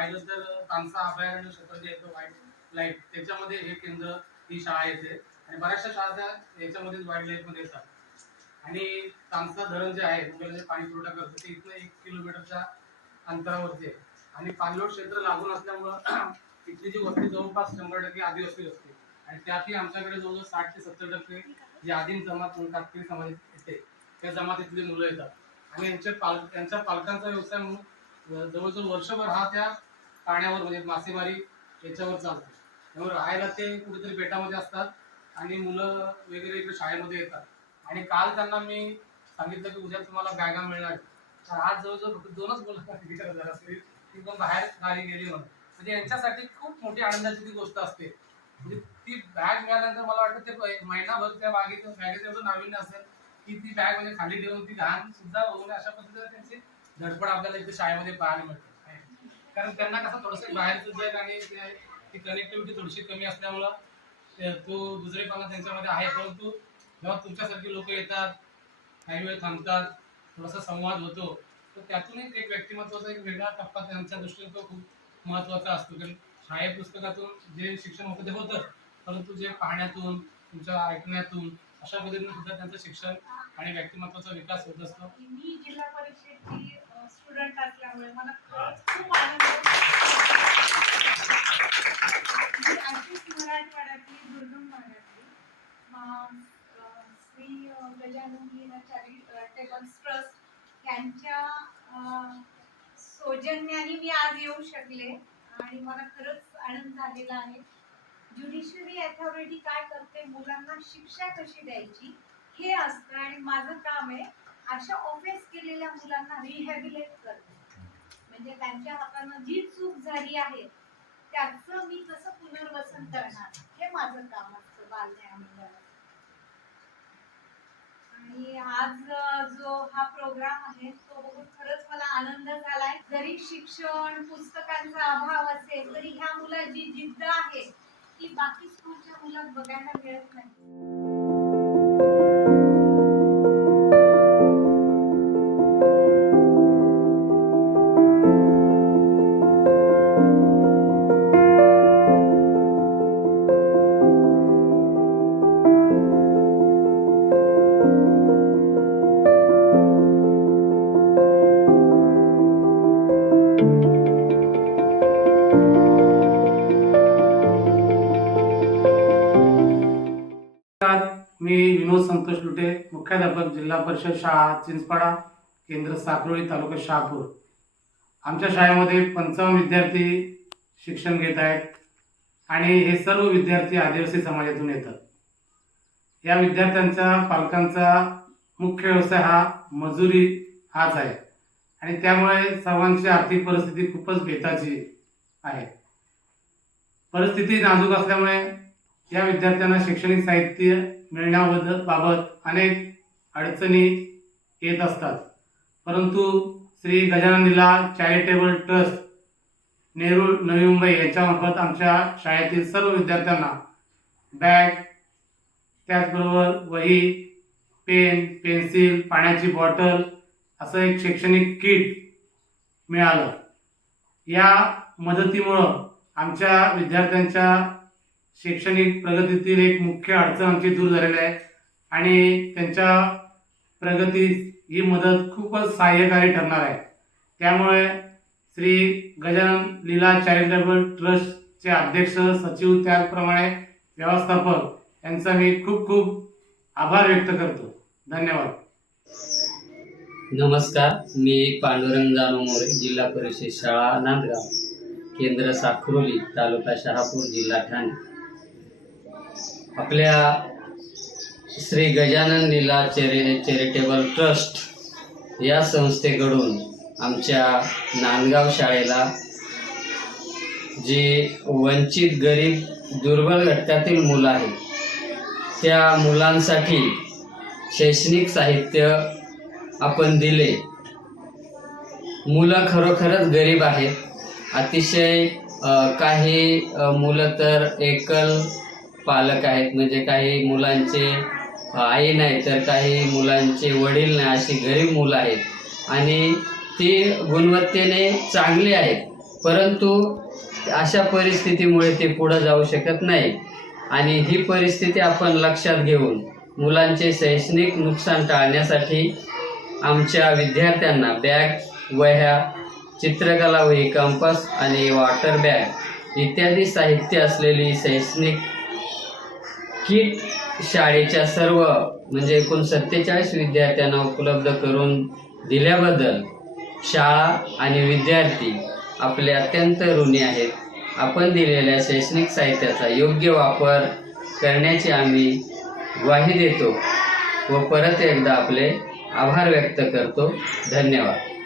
त्यानंतर तानसा अभयारण्य क्षेत्र जे येतं वाईल्ड लाईफ त्याच्यामध्ये हे केंद्र ही शाळा येते. आणि बऱ्याचशा शाळा त्या याच्यामध्येच वाईल्ड लाईफमध्ये येतात. आणि तानसा धरण जे आहे मुंबईला जे पाणी पुरवठा करतो ते इथनं एक किलोमीटरच्या अंतरावरती आहे. आणि पाणलोट क्षेत्र लागून असल्यामुळं इथली जी वस्ती जवळपास शंभर टक्के आदिवासी वस्ती आणि त्यातही आमच्याकडे जवळजवळ साठ ते सत्तर टक्के जी आदिम जमात कातकरी समाज येते. त्या जमातीतली मुलं येतात. आणि यांच्या पाल त्यांच्या पालकांचा व्यवसाय म्हणून जवळजवळ वर्षभर हा त्या पाण्यावर म्हणजे मासेमारी याच्यावर चालते. त्यामुळे राहायला ते कुठेतरी बेटामध्ये असतात आणि मुलं वगैरे इकडे शाळेमध्ये येतात. आणि काल त्यांना मी सांगितलं की उद्या तुम्हाला बॅगा मिळणार तर आज जवळजवळ फक्त दोनच मुलं ती पण बाहेर गाडी गेली म्हणून. म्हणजे यांच्यासाठी खूप मोठी आनंदाची ती गोष्ट असते. म्हणजे ती बॅग मिळाल्यानंतर मला वाटतं ते महिनाभर त्या बागेचं बॅगेचं एवढं नाविन्य असेल की ती बॅग म्हणजे खाली ठेवून ती घाण सुद्धा होऊन अशा पद्धतीने त्यांची धडपड आपल्याला इथे शाळेमध्ये पाहायला मिळते. कारण त्यांना कसं थोडंसं बाहेरचं जग आणि ती कनेक्टिव्हिटी थोडीशी कमी असल्यामुळं तो दुसरेपणा त्यांच्यामध्ये आहे. परंतु जेव्हा तुमच्यासारखी लोक येतात काही वेळ थांबतात थोडासा संवाद होतो तर त्यातून एक व्यक्तिमत्वाचा एक वेगळा टप्पा त्यांच्या दृष्टीने तो खूप महत्त्वाचा असतो. कारण शाळेत पुस्तकातून जे शिक्षण होतं ते होतं परंतु जे पाहण्यातून तुमच्या ऐकण्यातून अशा पद्धतीने सुद्धा त्यांचं शिक्षण आणि व्यक्तिमत्वाचा विकास होत असतो. मी जिल्हा परिषदची स्टुडंट असल्यामुळे मला खरंच खूप आनंद मी अशीच मराठवाड्यातली दुर्गम भागातली श्री गजानन लीलाचारी टेबल्स ट्रस्ट यांच्या अं, सौजन्याने मी आज येऊ शकले आणि मला खरंच आनंद झालेला आहे. ज्युडिशरी अथॉरिटी काय करते? मुलांना शिक्षा कशी द्यायची? हे असतं आणि माझं काम आहे अशा ऑफेन्स केलेल्या मुलांना रिहॅबिलेट करणे. म्हणजे त्यांच्या हातानं जी चूक झाली आहे त्याचं मी कसं पुनर्वसन करणार? हे माझं काम असतं बाल आणि आज जो हा प्रोग्राम आहे तो बघून खरंच मला आनंद झालाय. जरी शिक्षण पुस्तकांचा अभाव असेल तरी ह्या मुलाची जिद्द आहे. ती बाकी स्कूलच्या मुलात बघायला मिळत नाही. मी विनोद संतोष लुटे मुख्याध्यापक जिल्हा परिषद शाळा चिंचपाडा केंद्र साक्रोळी तालुका शहापूर. आमच्या शाळेमध्ये पंचावन्न विद्यार्थी शिक्षण घेत आहेत आणि हे सर्व विद्यार्थी आदिवासी समाजातून येतात. या विद्यार्थ्यांच्या पालकांचा मुख्य व्यवसाय हा मजुरी हाच आहे. आणि त्यामुळे सर्वांची आर्थिक परिस्थिती खूपच बेताची आहे. परिस्थिती नाजूक असल्यामुळे या विद्यार्थ्यांना शैक्षणिक साहित्य मिळण्याबाबत अनेक अडचणी येत असतात. परंतु श्री गजानन लीला चॅरिटेबल ट्रस्ट नेहरू नवी मुंबई यांच्यामार्फत आमच्या शाळेतील सर्व विद्यार्थ्यांना बॅग त्याचबरोबर वही पेन पेन्सिल पाण्याची बॉटल असं एक शैक्षणिक किट मिळालं. या मदतीमुळं आमच्या विद्यार्थ्यांच्या शैक्षणिक प्रगतीतील एक मुख्य अडचण आमची दूर झालेली आहे. आणि त्यांच्या प्रगतीस ही मदत खूपच सहाय्यकारी ठरणार आहे. त्यामुळे श्री गजानन लीला चॅरिटेबल ट्रस्टचे अध्यक्ष सचिव त्याचप्रमाणे व्यवस्थापक यांचा मी खूप खूप आभार व्यक्त करतो. धन्यवाद. नमस्कार मी पांडुरंग जानू मोरे जिल्हा परिषद शाळा नांदगाव केंद्र साखरोली तालुका शहापूर जिल्हा ठाणे. आपल्या श्री गजानन लीला चॅरि चॅरिटेबल ट्रस्ट या संस्थेकडून आमच्या नांदगाव शाळेला जी वंचित गरीब दुर्बल घटकातील मुलं आहेत त्या मुलांसाठी शैक्षणिक साहित्य आपण दिले. मुलं खरोखरच गरीब आहेत. अतिशय काही मुलं तर एकल पालक आहेत म्हणजे काही मुलांचे आई नाही तर काही मुलांचे वडील नाही अशी गरीब मुलं आहेत. आणि ती गुणवत्तेने चांगली आहेत परंतु अशा परिस्थितीमुळे ते पुढं जाऊ शकत नाही. आणि ही परिस्थिती आपण लक्षात घेऊन मुलांचे शैक्षणिक नुकसान टाळण्यासाठी आमच्या विद्यार्थ्यांना बॅग वह्या चित्रकला वही कंपास आणि वॉटर बॅग इत्यादी साहित्य असलेली शैक्षणिक किट शाळेच्या सर्व म्हणजे एकूण सत्तेचाळीस विद्यार्थ्यांना उपलब्ध करून दिल्याबद्दल शाळा आणि विद्यार्थी आपले अत्यंत ऋणी आहेत. आपण दिलेल्या शैक्षणिक साहित्याचा योग्य वापर करण्याची आम्ही ग्वाही देतो व परत एकदा आपले आभार व्यक्त करतो. धन्यवाद.